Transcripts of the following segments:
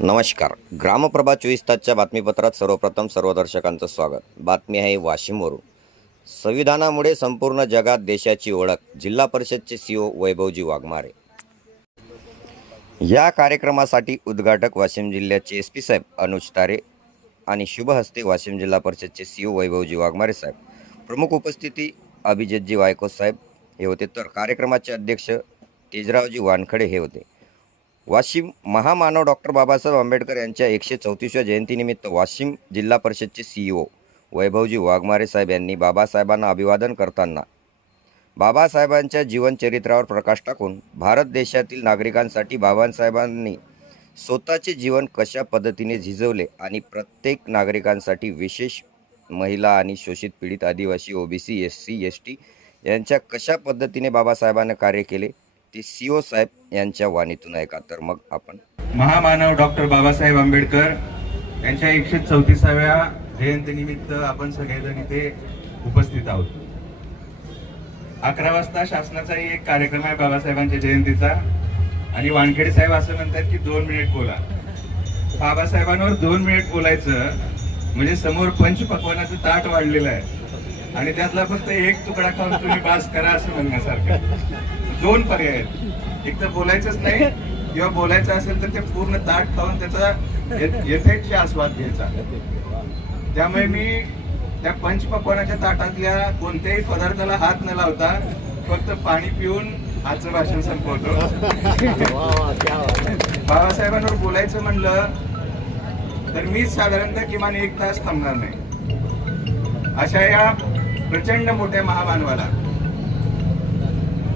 नमस्कार. ग्रामप्रभा चोवीस तासच्या बातमीपत्रात सर्वप्रथम सर्व दर्शकांचं स्वागत. बातमी आहे वाशिमवरून संविधानामुळे संपूर्ण जगात देशाची ओळख जिल्हा परिषदचे सीओ वैभवजी वाघमारे. या कार्यक्रमासाठी उद्घाटक वाशिम जिल्ह्याचे एस पी साहेब अनुज तारे आणि शुभहस्ते वाशिम जिल्हा परिषदचे सीओ वैभवजी वाघमारे साहेब. प्रमुख उपस्थिती अभिजितजी वायको साहेब हे होते. तर कार्यक्रमाचे अध्यक्ष तेजरावजी वानखडे हे होते. वाशिम महामानव डॉक्टर बाबासाहेब आंबेडकर यांच्या एकशे चौतीसव्या जयंतीनिमित्त वाशिम जिल्हा परिषदचे सीईओ वैभवजी वाघमारे साहेब यांनी बाबासाहेबांना अभिवादन करताना बाबासाहेबांच्या जीवनचरित्रावर प्रकाश टाकून भारत देशातील नागरिकांसाठी बाबासाहेबांनी स्वतःचे जीवन कशा पद्धतीने झिजवले आणि प्रत्येक नागरिकांसाठी विशेष महिला आणि शोषित पीडित आदिवासी OBC S C S T यांच्या कशा पद्धतीने बाबासाहेबांना कार्य केले? ते सी ओ साहेब यांच्या वाणीतून ऐका. तर मग आपण महामानव डॉक्टर बाबासाहेब आंबेडकर यांच्या एकशे चौतीसाव्या जयंतीनिमित्त आपण सगळेजण इथे उपस्थित आहोत. अकरा वाजता शासनाचाही एक कार्यक्रम आहे बाबासाहेबांच्या जयंतीचा. आणि वानखेडे साहेब असं म्हणतात की दोन मिनिट बोला. बाबासाहेबांवर दोन मिनिट बोलायचं म्हणजे समोर पंच पकवानाचं ताट वाढलेलं आहे. आणि त्यातला फक्त एक तुकडा खाऊन तुम्ही बास करा असं म्हणण्यासारखं. दोन पर्याय आहेत. एक तर बोलायचंच नाही किंवा बोलायचं असेल तर ते पूर्ण ताट खाऊन त्याचा य- यथेच्छ आस्वाद घ्यायचा. त्यामुळे मी त्या पंचपक्वानाच्या ताटातल्या कोणत्याही पदार्थाला हात न लावता फक्त पाणी पिऊन आजचं भाषण संपवतो. बाबासाहेबांवर बोलायचं म्हणलं तर मीच साधारणतः किमान एक तास थांबणार नाही. अशा या प्रचंड मोठ्या महामानवाला.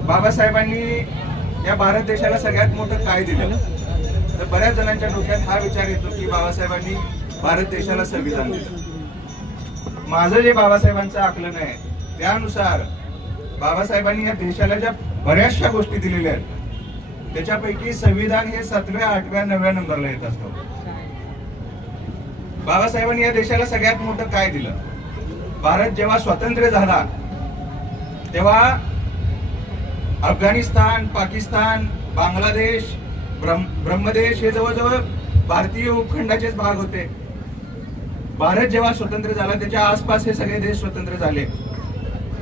बाबासाहेबांनी या भारत देशाला सगळ्यात मोठं काय दिलं? तर बऱ्याच जणांच्या डोक्यात हा विचार येतो की बाबासाहेबांनी भारत देशाला संविधान दिलं. माझं जे बाबासाहेबांचं आकलन आहे त्यानुसार बाबासाहेबांनी या देशाला ज्या बऱ्याचशा गोष्टी दिलेल्या आहेत त्याच्यापैकी संविधान हे सातव्या आठव्या नवव्या नंबरला येत असतं. बाबासाहेबांनी या देशाला सगळ्यात मोठं काय दिलं? भारत जेव्हा स्वातंत्र्य झाला तेव्हा अफगाणिस्तान पाकिस्तान बांगलादेश ब्रह्म- ब्रह्मदेश हे जवळजवळ भारतीय उपखंडाचेच भाग होते. भारत जेव्हा स्वतंत्र झाला त्याच्या आसपास हे सगळे देश स्वतंत्र झाले.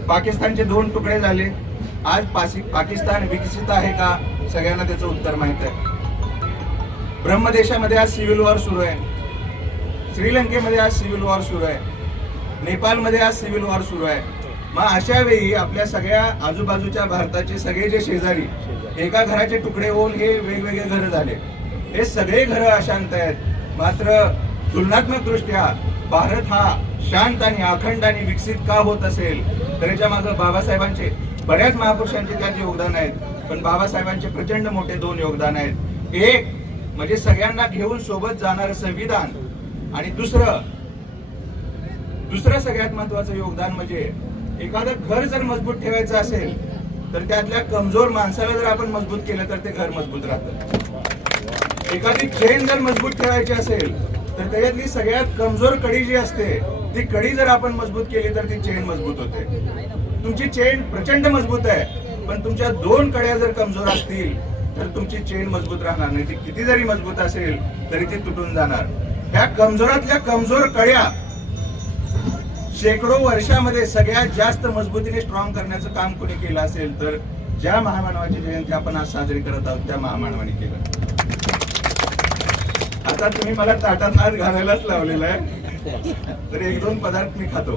पाकिस्तानचे दोन तुकडे झाले. आज पासी- पाकिस्तान विकसित आहे का सगळ्यांना त्याचं उत्तर माहीत आहे. ब्रह्मदेशामध्ये आज सिव्हिल वॉर सुरू आहे. श्रीलंकेमध्ये आज सिव्हिल वॉर सुरू आहे. नेपाळमध्ये आज सिव्हिल वॉर सुरू आहे. मग अशा वेळी आपल्या सगळ्या आजूबाजूच्या भारताचे सगळे जे शेजारी एका घराचे तुकडे होऊन हे वेगवेगळे घरं झाले. हे सगळे घरं अशांत आहेत. मात्र तुलनात्मक दृष्ट्या भारत हा शांत आणि अखंड आणि विकसित का होत असेल तर याच्या बाबासाहेबांचे बऱ्याच महापुरुषांचे त्यात योगदान आहेत. पण बाबासाहेबांचे प्रचंड मोठे दोन योगदान आहेत. एक म्हणजे सगळ्यांना घेऊन सोबत जाणारं संविधान आणि दुसरं दुसरं सगळ्यात महत्वाचं योगदान म्हणजे एखादं घर जर मजबूत ठेवायचं असेल तर त्यातल्या कमजोर माणसाला जर आपण मजबूत केलं तर ते घर मजबूत राहतं. एखादी चेन जर मजबूत ठेवायची असेल तर त्याच्यातली सगळ्यात कमजोर कडी जी असते ती कडी जर आपण मजबूत केली तर ती चेन मजबूत होते. तुमची चेन प्रचंड मजबूत आहे पण तुमच्या दोन कड्या जर कमजोर असतील तर तुमची चेन मजबूत राहणार नाही. ती किती जरी मजबूत असेल तरी ती तुटून जाणार. ह्या कमजोरातल्या कमजोर कड्या शेकडो वर्षामध्ये सगळ्यात जास्त मजबूतीने स्ट्रॉंग करण्याचं काम कोणी केलं असेल तर ज्या महामानवाची जयंती आपण आज साजरी करत आहोत त्या महामानवाने केलं. आता तुम्ही मला ताटात हात घालायलाच लावलेला आहे. तर एक दोन पदार्थ मी खातो.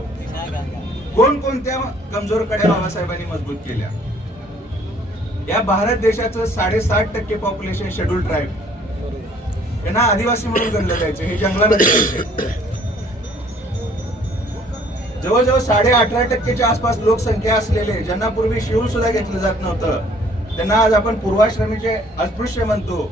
कोण कोणत्या कमजोर कड्या बाबासाहेबांनी मजबूत केल्या? या भारत देशाचं साडेसाठ टक्के पॉप्युलेशन शेड्यूल ट्राईब यांना आदिवासी म्हणून गणलं जायचं हे जंगलामध्ये जवळजवळ साडे अठरा टक्केच्या आसपास लोकसंख्या असलेले ज्यांना पूर्वी शिवून सुद्धा घेतलं जात नव्हतं त्यांना आज आपण पूर्वाश्रमीचे अस्पृश्य म्हणतो.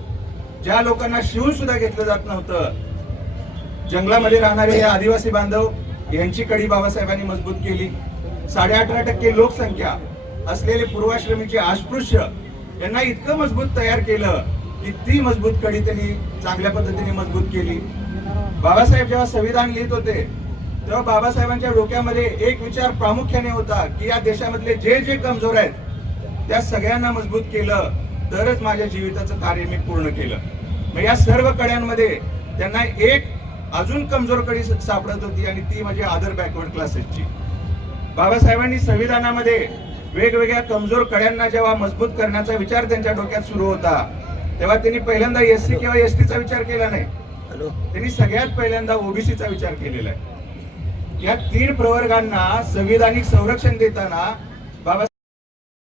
ज्या लोकांना शिवून सुद्धा घेतलं जात नव्हतं जंगलामध्ये राहणारे हे आदिवासी बांधव यांची कडी बाबासाहेबांनी मजबूत केली. साडे अठरा टक्के लोकसंख्या असलेले पूर्वाश्रमीचे अस्पृश्य यांना इतकं मजबूत तयार केलं की ती मजबूत कडी त्यांनी चांगल्या पद्धतीने मजबूत केली. बाबासाहेब जेव्हा संविधान लिहित होते तेव्हा बाबासाहेबांच्या डोक्यामध्ये एक विचार प्रामुख्याने होता की या देशामधले जे जे कमजोर आहेत त्या सगळ्यांना मजबूत केलं तरच माझ्या जीविताचं कार्य मी पूर्ण केलं. मग या सर्व कड्यांमध्ये त्यांना एक अजून कमजोर कडी स- सापडत होती आणि ती म्हणजे अदर बॅकवर्ड क्लासेसची बाबासाहेबांनी संविधानामध्ये वेगवेगळ्या कमजोर कड्यांना जेव्हा मजबूत करण्याचा विचार त्यांच्या डोक्यात सुरू होता तेव्हा त्यांनी पहिल्यांदा एससी किंवा एसटीचा विचार केला नाही. त्यांनी सगळ्यात पहिल्यांदा ओबीसीचा विचार केलेला आहे. या तीन प्रवर्गांना संविधानिक संरक्षण देताना